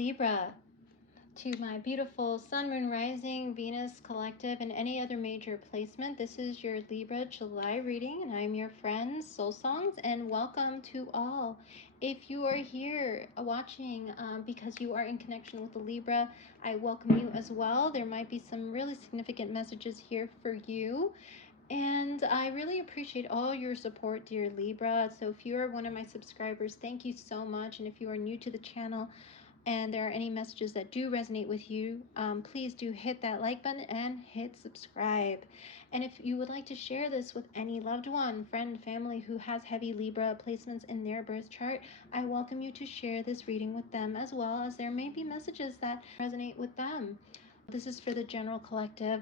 Libra, to my beautiful Sun, Moon, Rising, Venus collective, and any other major placement. This is your Libra July reading, and I'm your friend Soul Songs, and welcome to all. If you are here watching because you are in connection with the Libra, I welcome you as well. There might be some really significant messages here for you. And I really appreciate all your support, dear Libra. So if you are one of my subscribers, thank you so much. And if you are new to the channel and there are any messages that do resonate with you, please do hit that like button and hit subscribe. And if you would like to share this with any loved one, friend, family who has heavy Libra placements in their birth chart, I welcome you to share this reading with them, as well as there may be messages that resonate with them. This is for the general collective.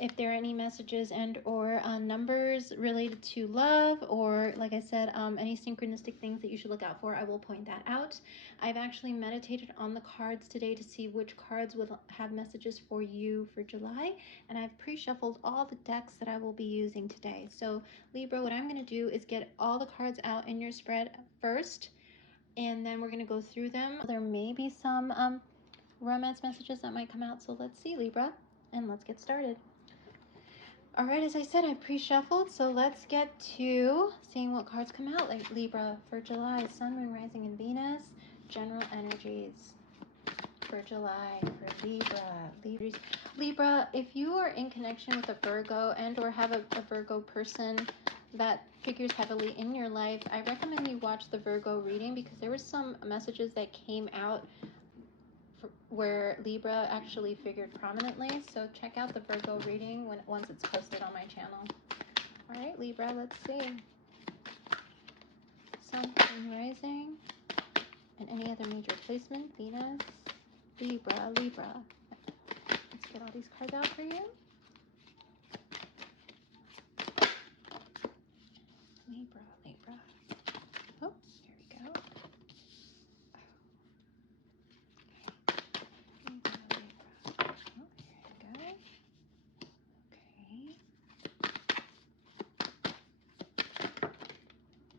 If there are any messages and or numbers related to love, or like I said, any synchronistic things that you should look out for, I will point that out. I've actually meditated on the cards today to see which cards will have messages for you for July, and I've pre-shuffled all the decks that I will be using today. So Libra, what I'm going to do is get all the cards out in your spread first, and then we're going to go through them. There may be some romance messages that might come out, so let's see, Libra, and let's get started. All right, as I said, I pre-shuffled, so let's get to seeing what cards come out. Like Libra for July, Sun, Moon, Rising, and Venus, general energies for July for Libra. Libra, if you are in connection with a Virgo and or have a Virgo person that figures heavily in your life, I recommend you watch the Virgo reading, because there were some messages that came out where Libra actually figured prominently. So check out the Virgo reading once it's posted on my channel. All right, Libra, let's see. Sun, Moon, Rising, and any other major placement. Venus, Libra. Let's get all these cards out for you. Libra.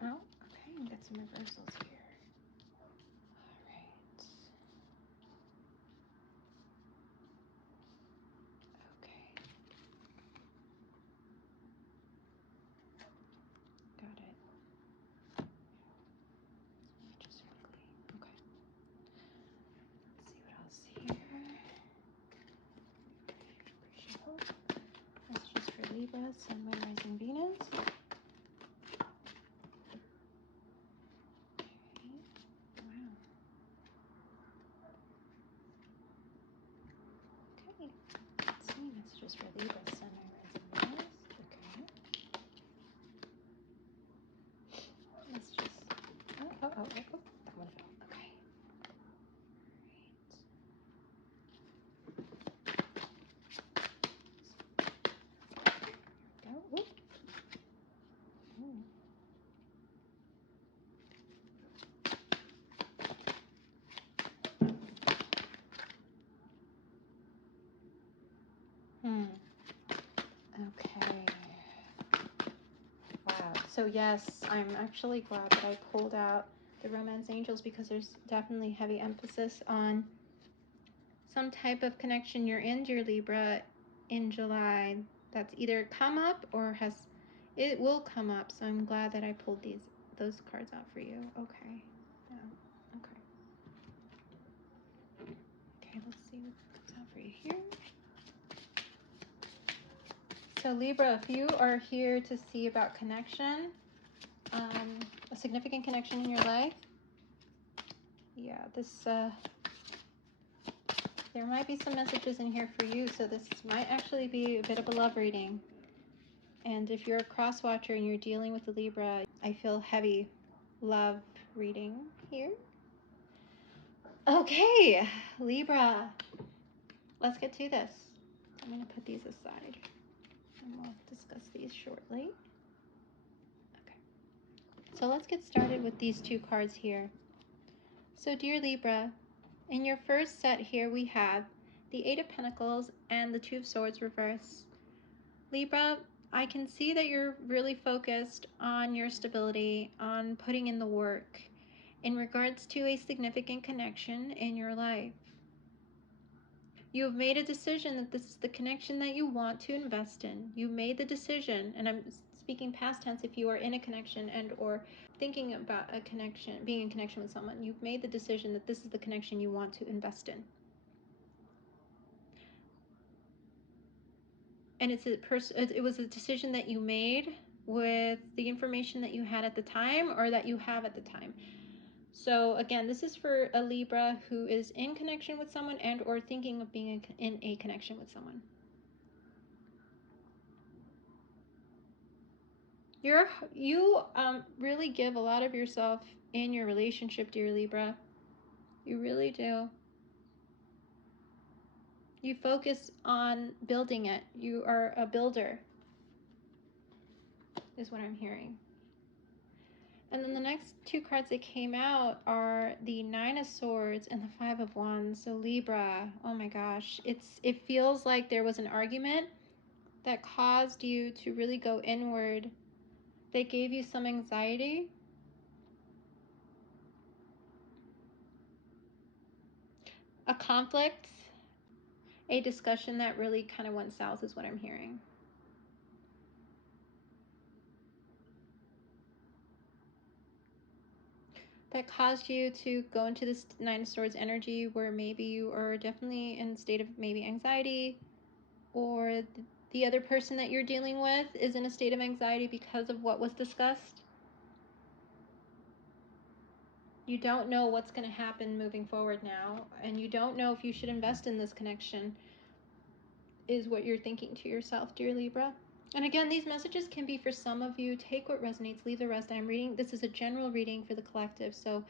Oh, here we go. Some reversals here. All right. Okay. Got it. Just quickly. Okay. Let's see what else here. Pre-shuffle. That's just for Libra, Sun, Moon, Rising, Venus. Let's see, that's just for Libra, Sun, Moon, Rising, Venus. Okay. Let's just, that one fell. Okay. All right. Go. Whoop. Ooh. Okay. Wow. So yes, I'm actually glad that I pulled out the Romance Angels, because there's definitely heavy emphasis on some type of connection you're in, dear Libra, in July that's either come up or it will come up. So I'm glad that I pulled those cards out for you. Okay. Yeah. Okay. Okay, let's see what comes out for you here. So Libra, if you are here to see about connection, a significant connection in your life, yeah, there might be some messages in here for you. So this might actually be a bit of a love reading. And if you're a cross watcher and you're dealing with the Libra, I feel heavy love reading here. Okay, Libra, let's get to this. I'm going to put these aside and we'll discuss these shortly. Okay, so let's get started with these two cards here. So dear Libra, in your first set here we have the Eight of Pentacles and the Two of Swords reverse. Libra, I can see that you're really focused on your stability, on putting in the work. in regards to a significant connection in your life. You have made a decision that this is the connection that you want to invest in. You made the decision, and I'm speaking past tense if you are in a connection and or thinking about a connection, being in connection with someone. You've made the decision that this is the connection you want to invest in. And it was a decision that you made with the information that you had at the time or that you have at the time. So again, this is for a Libra who is in connection with someone and or thinking of being in a connection with someone. You really give a lot of yourself in your relationship, dear Libra. You really do. You focus on building it. You are a builder, is what I'm hearing. And then the next two cards that came out are the Nine of Swords and the Five of Wands. So Libra, oh my gosh, it feels like there was an argument that caused you to really go inward. They gave you some anxiety. A conflict, a discussion that really kind of went south is what I'm hearing. That caused you to go into this Nine of Swords energy where maybe you are definitely in a state of maybe anxiety, or the other person that you're dealing with is in a state of anxiety because of what was discussed. You don't know what's going to happen moving forward now, and you don't know if you should invest in this connection, is what you're thinking to yourself, dear Libra. And again, these messages can be for some of you. Take what resonates, leave the rest. I'm reading, this is a general reading for the collective, so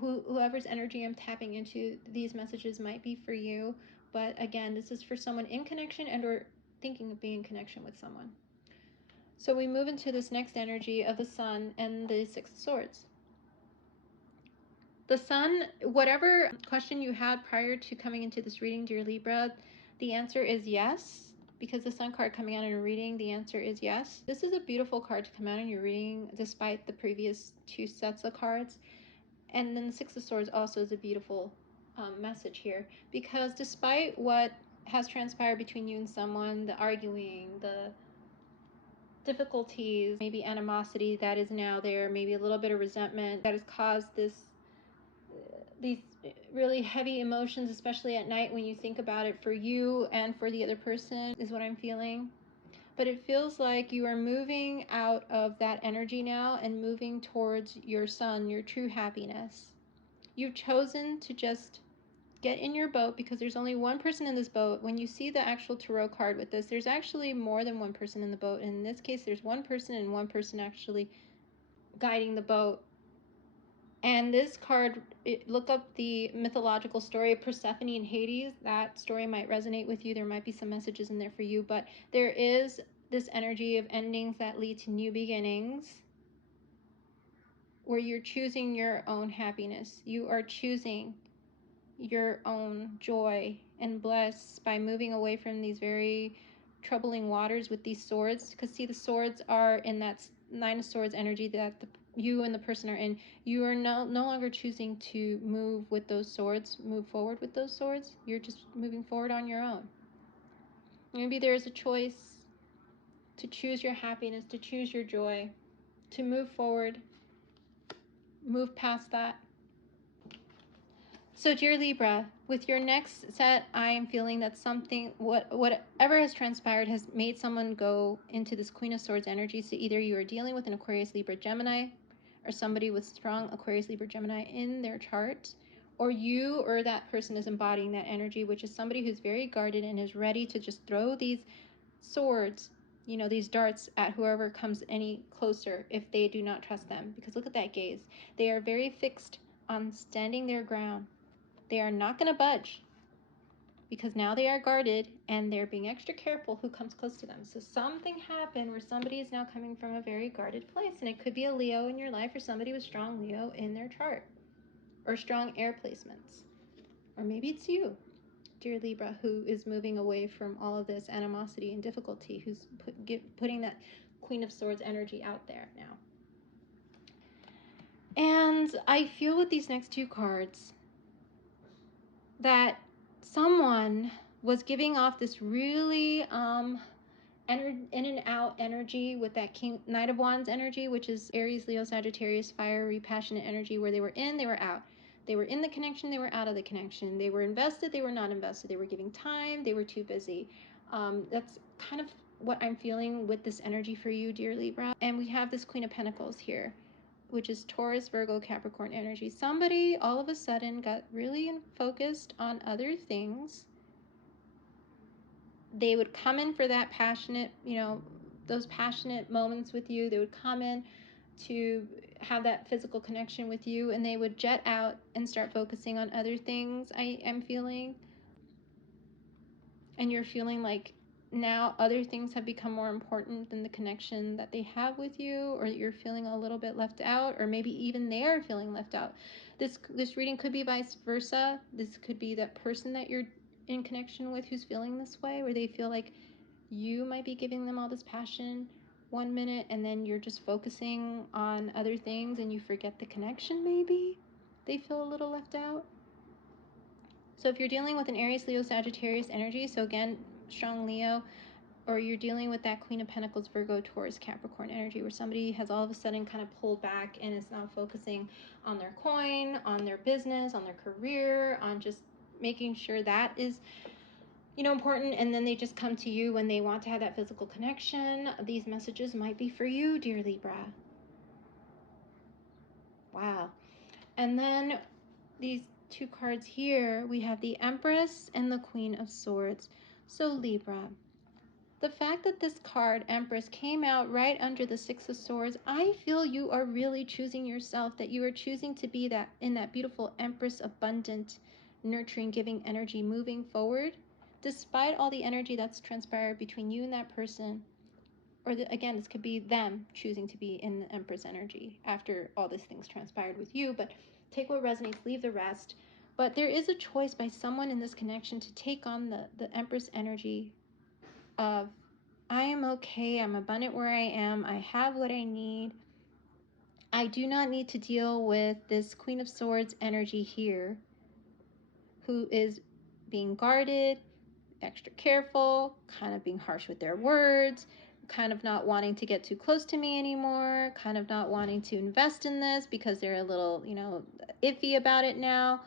whoever's energy I'm tapping into, these messages might be for you. But again, this is for someone in connection and or thinking of being in connection with someone. So we move into this next energy of the Sun and the Six of Swords. The Sun, whatever question you had prior to coming into this reading, dear Libra, the answer is yes. Because the Sun card coming out in a reading, the answer is yes. This is a beautiful card to come out in your reading, despite the previous two sets of cards. And then the Six of Swords also is a beautiful message here. Because despite what has transpired between you and someone, the arguing, the difficulties, maybe animosity that is now there, maybe a little bit of resentment that has caused these really heavy emotions, especially at night when you think about it, for you and for the other person, is what I'm feeling. But it feels like you are moving out of that energy now and moving towards your Sun, your true happiness. You've chosen to just get in your boat, because there's only one person in this boat. When you see the actual tarot card with this, there's actually more than one person in the boat. In this case, there's one person and one person actually guiding the boat. And this card, look up the mythological story of Persephone and Hades. That story might resonate with you. There might be some messages in there for you, but there is this energy of endings that lead to new beginnings, where you're choosing your own happiness. You are choosing your own joy and bliss by moving away from these very troubling waters with these swords. Because see, the swords are in that Nine of Swords energy that you and the person are in. You are no longer choosing to move with those swords, move forward with those swords. You're just moving forward on your own. Maybe there's a choice to choose your happiness, to choose your joy, to move forward, move past that. So dear Libra, with your next set, I am feeling that something, whatever has transpired has made someone go into this Queen of Swords energy. So either you are dealing with an Aquarius, Libra, Gemini, or somebody with strong Aquarius, Libra, Gemini in their chart, or you or that person is embodying that energy, which is somebody who's very guarded and is ready to just throw these swords, you know, these darts at whoever comes any closer if they do not trust them. Because look at that gaze. They are very fixed on standing their ground. They are not going to budge, because now they are guarded and they're being extra careful who comes close to them. So something happened where somebody is now coming from a very guarded place, and it could be a Leo in your life or somebody with strong Leo in their chart, or strong air placements. Or maybe it's you, dear Libra, who is moving away from all of this animosity and difficulty, who's putting that Queen of Swords energy out there now. And I feel with these next two cards that someone was giving off this really in and out energy with that Knight of Wands energy, which is Aries, Leo, Sagittarius, fiery, passionate energy, where they were in, they were out. They were in the connection, they were out of the connection. They were invested, they were not invested. They were giving time, they were too busy. That's kind of what I'm feeling with this energy for you, dear Libra. And we have this Queen of Pentacles here, which is Taurus, Virgo, Capricorn energy. Somebody all of a sudden got really focused on other things. They would come in for that passionate, you know, those passionate moments with you. They would come in to have that physical connection with you, and they would jet out and start focusing on other things. I am feeling, and you're feeling like now other things have become more important than the connection that they have with you, or you're feeling a little bit left out, or maybe even they're feeling left out. This reading could be vice versa. This could be that person that you're in connection with who's feeling this way, where they feel like you might be giving them all this passion one minute and then you're just focusing on other things and you forget the connection. Maybe they feel a little left out. So if you're dealing with an Aries, Leo, Sagittarius energy, so again, strong Leo, or you're dealing with that Queen of Pentacles, Virgo, Taurus, Capricorn energy, where somebody has all of a sudden kind of pulled back and is now focusing on their coin, on their business, on their career, on just making sure that is, you know, important, and then they just come to you when they want to have that physical connection. These messages might be for you, dear Libra. Wow. And then these two cards here, we have the Empress and the Queen of Swords. So Libra, the fact that this card, Empress, came out right under the Six of Swords, I feel you are really choosing yourself, that you are choosing to be that in that beautiful Empress, abundant, nurturing, giving energy moving forward. Despite all the energy that's transpired between you and that person, or again, this could be them choosing to be in the Empress energy after all these things transpired with you, but take what resonates, leave the rest. But there is a choice by someone in this connection to take on the Empress energy of, I am okay, I'm abundant where I am, I have what I need. I do not need to deal with this Queen of Swords energy here, who is being guarded, extra careful, kind of being harsh with their words, kind of not wanting to get too close to me anymore, kind of not wanting to invest in this because they're a little, you know, iffy about it now.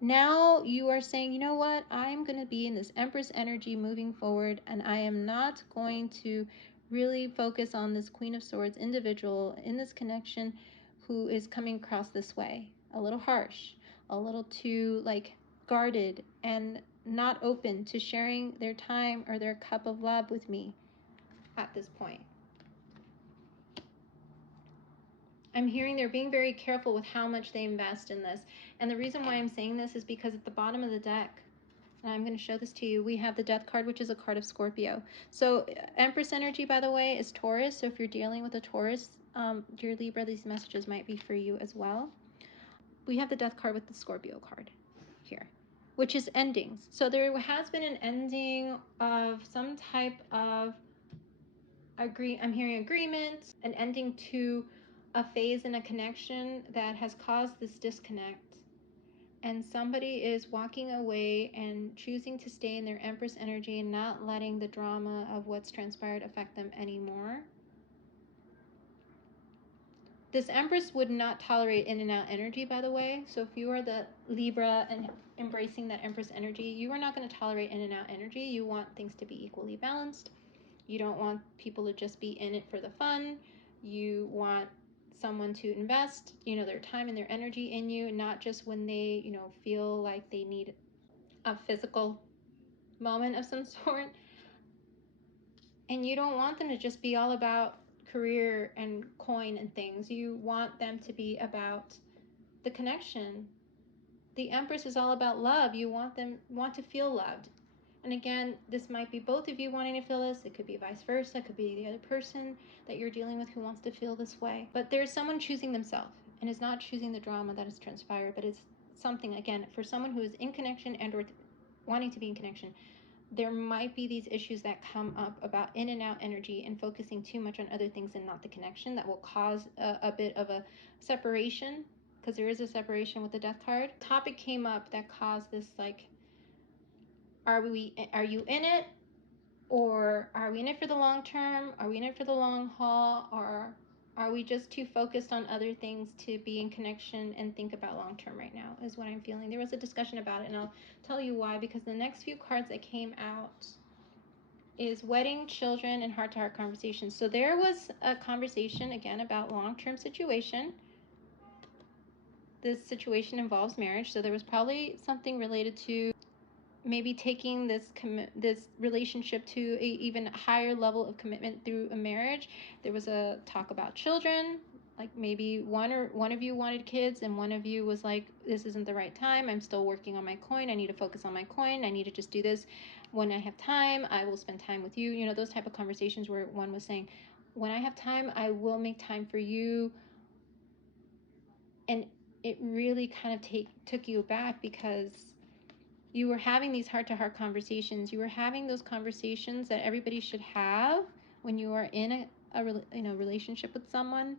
Now you are saying, you know what, I'm going to be in this Empress energy moving forward, and I am not going to really focus on this Queen of Swords individual in this connection who is coming across this way, a little harsh, a little too like guarded and not open to sharing their time or their cup of love with me at this point. I'm hearing they're being very careful with how much they invest in this. And the reason why I'm saying this is because at the bottom of the deck, and I'm going to show this to you, we have the Death card, which is a card of Scorpio. So Empress energy, by the way, is Taurus. So if you're dealing with a Taurus, dear Libra, these messages might be for you as well. We have the Death card with the Scorpio card here, which is endings. So there has been an ending of some type of I'm hearing agreement, an ending to a phase in a connection that has caused this disconnect. And somebody is walking away and choosing to stay in their Empress energy and not letting the drama of what's transpired affect them anymore. This Empress would not tolerate in and out energy, by the way. So if you are the Libra and embracing that Empress energy, you are not going to tolerate in and out energy. You want things to be equally balanced. You don't want people to just be in it for the fun. You want someone to invest, you know, their time and their energy in you, not just when they, you know, feel like they need a physical moment of some sort. And you don't want them to just be all about career and coin and things. You want them to be about the connection. The Empress is all about love. You want to feel loved. And again, this might be both of you wanting to feel this. It could be vice versa. It could be the other person that you're dealing with who wants to feel this way. But there's someone choosing themselves and is not choosing the drama that has transpired, but it's something, again, for someone who is in connection and or wanting to be in connection. There might be these issues that come up about in and out energy and focusing too much on other things and not the connection that will cause a bit of a separation because there is a separation with the Death card. Topic came up that caused this, like, are you in it, or are we in it for the long term? Are we in it for the long haul? Or are we just too focused on other things to be in connection and think about long term right now, is what I'm feeling. There was a discussion about it, and I'll tell you why, because the next few cards that came out is wedding, children, and heart-to-heart conversations. So there was a conversation, again, about long-term situation. This situation involves marriage, so there was probably something related to maybe taking this relationship to a even higher level of commitment through a marriage. There was a talk about children, like maybe one of you wanted kids and one of you was like, this isn't the right time, I'm still working on my coin, I need to focus on my coin, I need to just do this when I have time, I will spend time with you. You know, those type of conversations where one was saying, when I have time, I will make time for you. And it really kind of took you back, because you were having these heart-to-heart conversations. You were having those conversations that everybody should have when you are in a relationship with someone,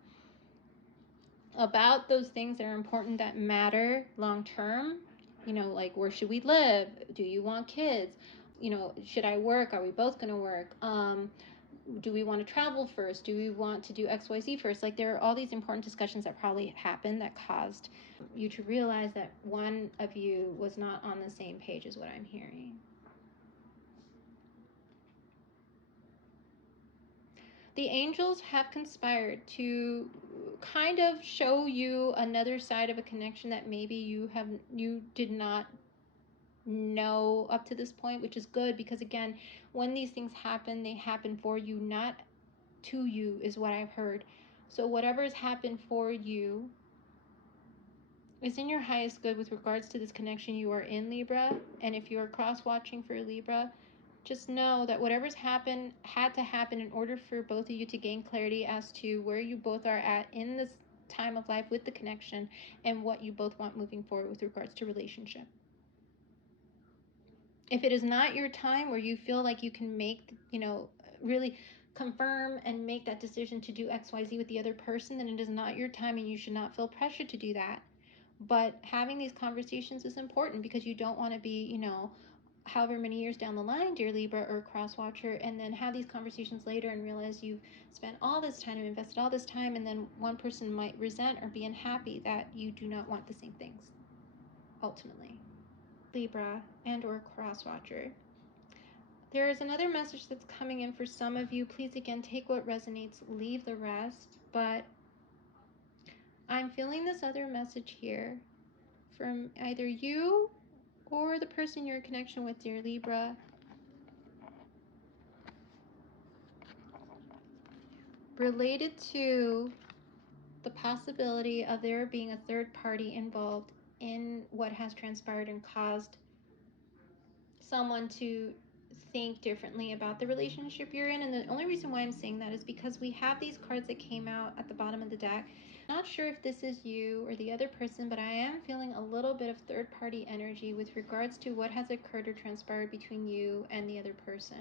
about those things that are important, that matter long term. You know, like, where should we live? Do you want kids? You know, should I work? Are we both going to work? Do we want to travel first? Do we want to do XYZ first? Like, there are all these important discussions that probably happened that caused you to realize that one of you was not on the same page, is what I'm hearing. The angels have conspired to kind of show you another side of a connection that maybe you did not know up to this point, which is good, because again, when these things happen, they happen for you, not to you, is what I've heard. So whatever has happened for you is in your highest good with regards to this connection you are in, Libra. And if you are cross-watching for Libra, just know that whatever's happened had to happen in order for both of you to gain clarity as to where you both are at in this time of life with the connection, and what you both want moving forward with regards to relationship. If it is not your time where you feel like you can make, really confirm and make that decision to do XYZ with the other person, then it is not your time and you should not feel pressure to do that. But having these conversations is important, because you don't want to be, however many years down the line, dear Libra or cross-watcher, and then have these conversations later and realize you've spent all this time and invested all this time, and then one person might resent or be unhappy that you do not want the same things, ultimately. Libra and or cross-watcher. There is another message that's coming in for some of you. Please, again, take what resonates, leave the rest. But I'm feeling this other message here from either you or the person you're in connection with, dear Libra. Related to the possibility of there being a third party involved in what has transpired and caused someone to think differently about the relationship you're in. And the only reason why I'm saying that is because we have these cards that came out at the bottom of the deck. Not sure if this is you or the other person, but I am feeling a little bit of third party energy with regards to what has occurred or transpired between you and the other person.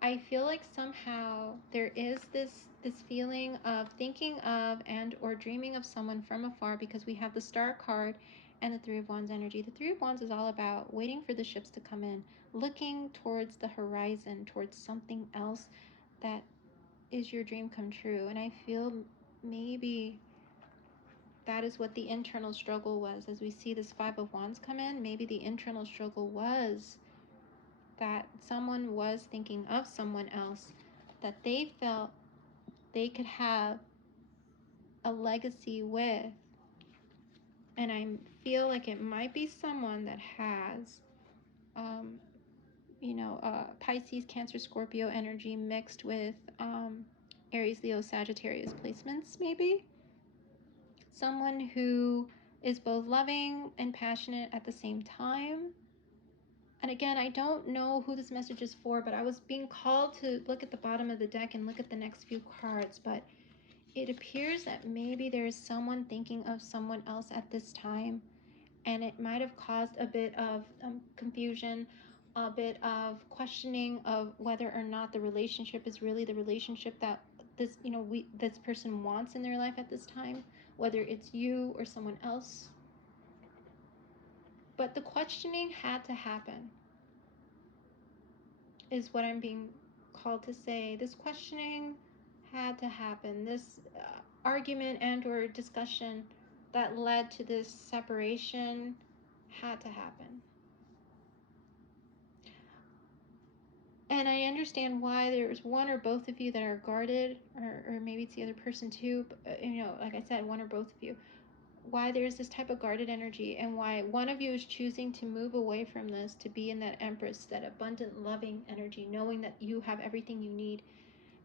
I feel like somehow there is this feeling of thinking of and or dreaming of someone from afar, because we have the Star card and the Three of Wands energy. The Three of Wands is all about waiting for the ships to come in, looking towards the horizon, towards something else that is your dream come true. And I feel maybe that is what the internal struggle was. As we see this Five of Wands come in, maybe the internal struggle was that someone was thinking of someone else that they felt they could have a legacy with. And I feel like it might be someone that has, Pisces, Cancer, Scorpio energy mixed with Aries, Leo, Sagittarius placements, maybe. Someone who is both loving and passionate at the same time. And again, I don't know who this message is for, but I was being called to look at the bottom of the deck and look at the next few cards. But it appears that maybe there is someone thinking of someone else at this time, and it might have caused a bit of confusion, a bit of questioning of whether or not the relationship is really the relationship that this person wants in their life at this time, whether it's you or someone else. But the questioning had to happen, is what I'm being called to say. This questioning had to happen. This argument and or discussion that led to this separation had to happen. And I understand why there's one or both of you that are guarded, or maybe it's the other person too, but, you know, like I said, one or both of you, why there's this type of guarded energy, and why one of you is choosing to move away from this, to be in that Empress, that abundant, loving energy, knowing that you have everything you need,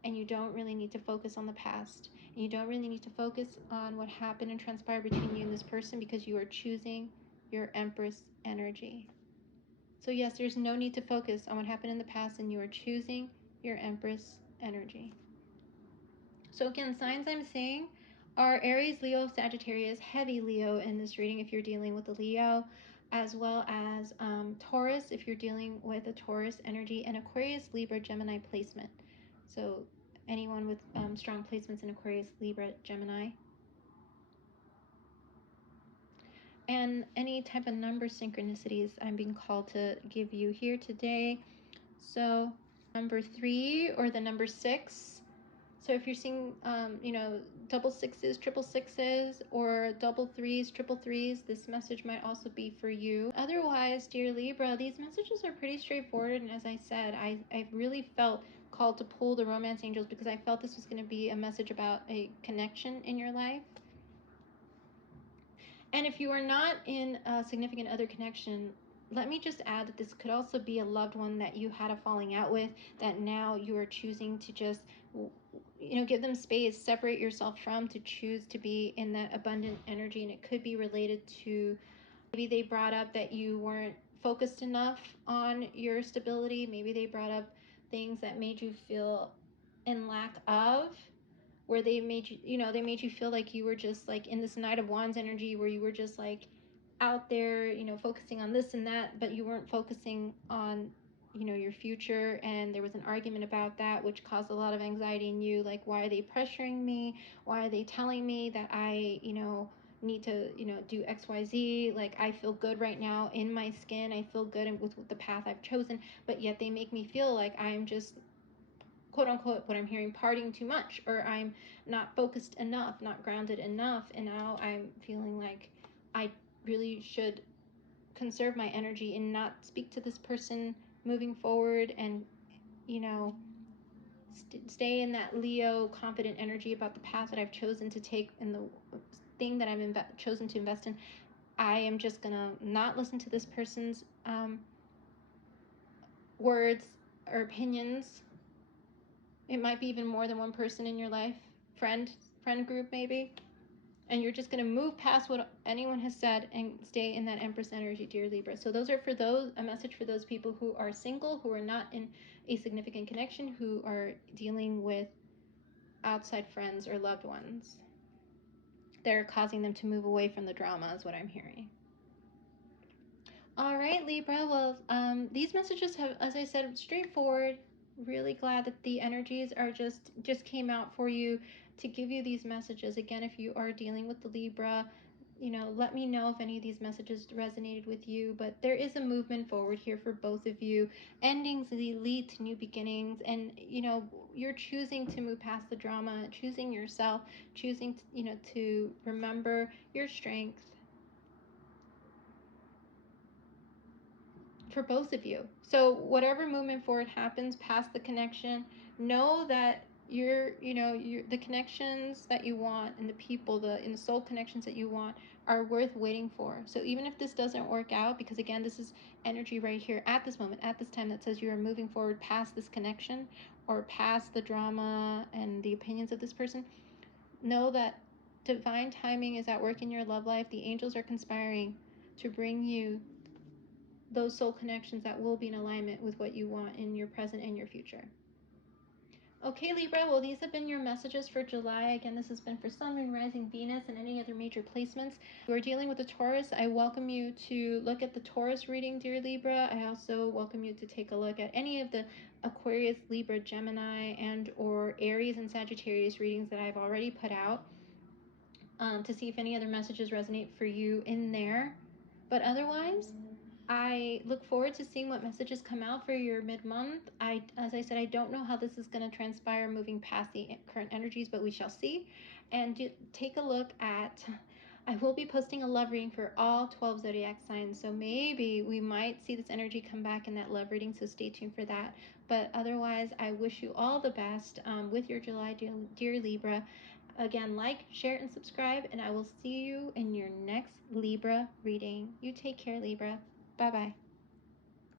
and you don't really need to focus on the past, and you don't really need to focus on what happened and transpired between you and this person, because you are choosing your Empress energy. So yes, there's no need to focus on what happened in the past, and you are choosing your Empress energy. So again, signs I'm seeing are Aries, Leo, Sagittarius, heavy Leo in this reading if you're dealing with a Leo, as well as Taurus if you're dealing with a Taurus energy, and Aquarius, Libra, Gemini placement. So anyone with strong placements in Aquarius, Libra, Gemini. And any type of number synchronicities I'm being called to give you here today. So number 3 or the number 6. So if you're seeing, you know, double sixes, triple sixes, or double threes, triple threes, this message might also be for you. Otherwise, dear Libra, these messages are pretty straightforward. And as I said, I really felt called to pull the romance angels because I felt this was going to be a message about a connection in your life. And if you are not in a significant other connection, let me just add that this could also be a loved one that you had a falling out with, that now you are choosing to just, you know, give them space, separate yourself from, to choose to be in that abundant energy. And it could be related to, maybe they brought up that you weren't focused enough on your stability. Maybe they brought up things that made you feel in lack of, where they made you, you know, they made you feel like you were just like in this Knight of Wands energy, where you were just like out there, you know, focusing on this and that, but you weren't focusing on, you know, your future. And there was an argument about that, which caused a lot of anxiety in you. Like, why are they pressuring me? Why are they telling me that I, you know, need to, you know, do XYZ? Like, I feel good right now in my skin. I feel good with the path I've chosen, but yet they make me feel like I'm just, quote unquote, what I'm hearing, partying too much, or I'm not focused enough, not grounded enough. And now I'm feeling like I really should conserve my energy and not speak to this person moving forward, and, you know, stay in that Leo confident energy about the path that I've chosen to take and the thing that I'm chosen to invest in. I am just gonna not listen to this person's words or opinions. It might be even more than one person in your life, friend group maybe. And you're just going to move past what anyone has said and stay in that Empress energy, dear Libra. So those are for those, a message for those people who are single, who are not in a significant connection, who are dealing with outside friends or loved ones that are causing them to move away from the drama, is what I'm hearing. All right, Libra. Well, these messages have, as I said, straightforward. Really glad that the energies are just came out for you to give you these messages. Again, if you are dealing with the Libra, you know, let me know if any of these messages resonated with you. But there is a movement forward here for both of you. Endings lead to new beginnings, and, you know, you're choosing to move past the drama, choosing yourself, choosing to, you know, to remember your strength, for both of you. So whatever movement forward happens past the connection, know that the connections that you want, and the people, the soul connections that you want, are worth waiting for. So even if this doesn't work out, because again, this is energy right here at this moment, at this time, that says you are moving forward past this connection, or past the drama and the opinions of this person, know that divine timing is at work in your love life. The angels are conspiring to bring you those soul connections that will be in alignment with what you want in your present and your future. Okay, Libra, well, these have been your messages for July. Again, this has been for Sun, Moon, Rising, Venus, and any other major placements. If you are dealing with a Taurus, I welcome you to look at the Taurus reading, dear Libra. I also welcome you to take a look at any of the Aquarius, Libra, Gemini, and or Aries and Sagittarius readings that I've already put out. to see if any other messages resonate for you in there. But otherwise, I look forward to seeing what messages come out for your mid-month. As I said, I don't know how this is going to transpire moving past the current energies, but we shall see. And take a look at, I will be posting a love reading for all 12 zodiac signs, so maybe we might see this energy come back in that love reading, so stay tuned for that. But otherwise, I wish you all the best with your July, dear Libra. Again, like, share, and subscribe, and I will see you in your next Libra reading. You take care, Libra. Bye-bye.